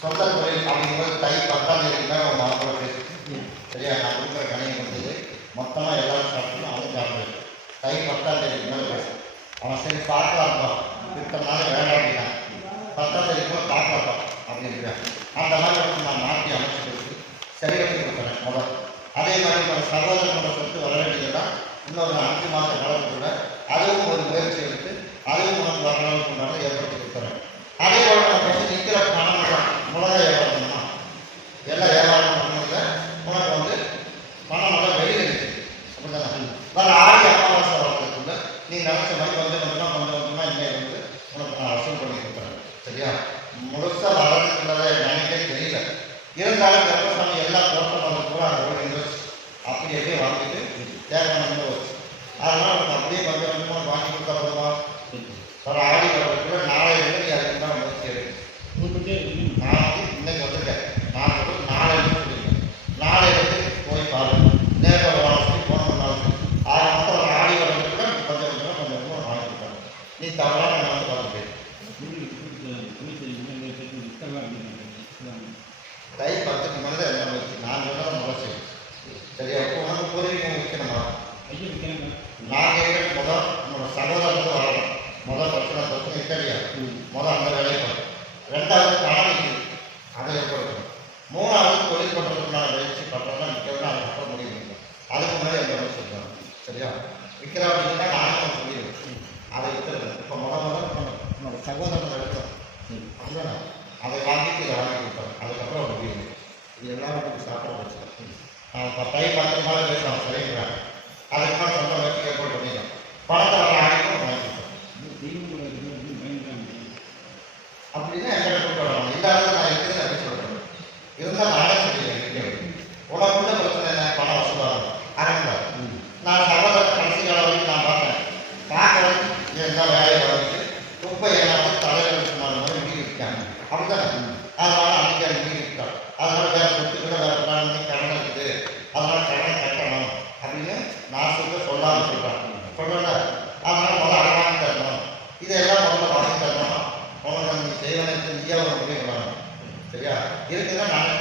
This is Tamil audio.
சொந்த தொழில் அப்படிங்கும்போது தை 10ஆம் தேதிக்கு தான் அவன் மாப்பிள்ளை பேசி சரியா நான் கொடுக்குற கணியை கொடுத்தது மொத்தமாக எல்லாரும் சாப்பிட்டு அவன் சாப்பிடுது தை 10ஆம் தேதிக்கு மேலே பேசு அவன் சரி பார்க்கலாம்ப்பா இருக்கிறனால வேண்டாம் அப்படின்னா 10ஆம் தேதிக்கு மேலே பார்க்கலாம்ப்பா அப்படின்னு அந்த மாதிரி வந்து நான் மாற்றி அமைச்சு கொடுத்து சரி வச்சு கொடுக்குறேன் முதல் அதே மாதிரி நம்ம சகோதரனோட சொத்து வர வேண்டியதுதான் இன்னொரு 5 மாத காலத்துக்குள்ள அதுவும் ஒரு முயற்சி எடுத்து அதுவும் உனக்கு வரலாறு கொண்டாட ஏற்படுத்தி கொடுக்குறேன் அதே போல நம்ம வந்து நிற்கிற பணம் மிளகாய் வியாபாரம் பண்ணணும் எல்லாம் வியாபாரம் பண்ணதில்ல உனக்கு வந்து பணம் நல்லா வெளியில் இருக்குது அப்படிதானே வேறு ஆடி அமாவாசை வரதுக்குள்ள நீ நினச்ச மாதிரி கொஞ்சம் கொஞ்சமாக இன்னைக்கு வந்து உனக்கு நான் வசூல் பண்ணி கொடுக்குறேன் சரியா முழுசாக வர்றதுக்குள்ளதை நினைக்கவே தெரியல இருந்தாலும் கர்ப்பசாமி எல்லாம் தோட்டம் வந்து கூட அந்த ஒரு இன்வெஸ்ட் அப்படி எப்படியே வாங்கிட்டு தேவையான வச்சு அதனால் உனக்கு அப்படியே கொஞ்சம் கொஞ்சமாக வாங்கி கொடுத்தா போதுமா ஒரு ஆடி வரதுக்குள்ள நாளைக்கு நீ அதுக்கு தான் முயற்சி எடுக்கும் நான் வந்து இன்னைக்கு வந்திருக்கேன் நான் வந்து நாளைக்கு போய் பாரு நேரில் வாங்கி போன பண்ணாலும் அதை மட்டும் ஒரு ஆடி வரதுக்குள்ள கொஞ்சம் கொஞ்சமாக வாங்கி கொடுத்தாங்க நீ தவறாக நான் வந்து வர முடியும் தை 10க்கு மேலே தான் எல்லாம் முயற்சி நான் சொன்னதை முயற்சி சரியா இப்போ உனக்கு பூர்வீகம் விற்கணுமா நான் கேட்குறது முதல் உன்னோட சகோதரத்தை வரணும் முதல் பிரச்சனை இத்தாலியா முதல் அந்த வேலையை பண்ணும் 2வது பணம் இருக்குது அதை ஏற்படுத்தணும் 3வது தொழில் பண்ணுறதுக்குண்டான முயற்சி பண்ணுறதுலாம் நிற்கிறதுனா அதை கட்ட முடியும் அதுக்கு முன்னாடி அந்த மாதிரி சொல்லுவாங்க சரியா விற்கிற அப்படின்னா நானும் சொல்லிடுவேன் அதை விற்கிறது இப்போ முதல் உன்னோட சகோதரனை எடுத்தோம் அதுதானே அதை வாங்கிட்டு இதை வாங்கி கொடுத்தாங்க அதுக்கப்புறம் ஒரு முடியும் இது எல்லாரும் சாப்பிட வச்சுருக்கேன் நான் தை 10 மேலே பேசுகிறேன் சரிங்கிறாங்க அதுக்கப்புறம் சொந்த முயற்சி ஏற்பாடு பண்ணிக்கலாம் பணத்தை வர ஆகிக்கும் வாங்கி அப்படின்னா எங்களை கொண்டு வரணும் இல்லாத நான் இருக்கிறது அப்படி சொல்கிறேன் இருந்தால் நானே சொல்லிடுறேன் உனக்குள்ள பிரச்சனை என்ன பணம் வசூலாகும் அரங்கார் நான் சகோதரத்தை கடைசி காலம் வரைக்கும் நான் பார்க்குறேன் என்ன வேலையை வாங்கிட்டு ரொம்ப ஏன்னா தலைவர் மாதிரி வீடு இருக்காங்க அப்படித்தானே அதனால அன்றைக்கி அது வீடு இருக்காங்க அதனால வேறு சொத்துக்களை வேறு பிளான் கடன் இருக்குது அதனால கடன் கட்டணும் அப்படின்னு நான் சொல்லாமல் சொல்லல அதனால முதல்ல அடவாங்கி தரணும் இதெல்லாம் முதல்ல வாங்கி தரணும் முதல்ல நீ செய்வதற்கு இந்தியாவில் முடிவு பண்ணணும் சரியா இருக்குதுன்னா நான்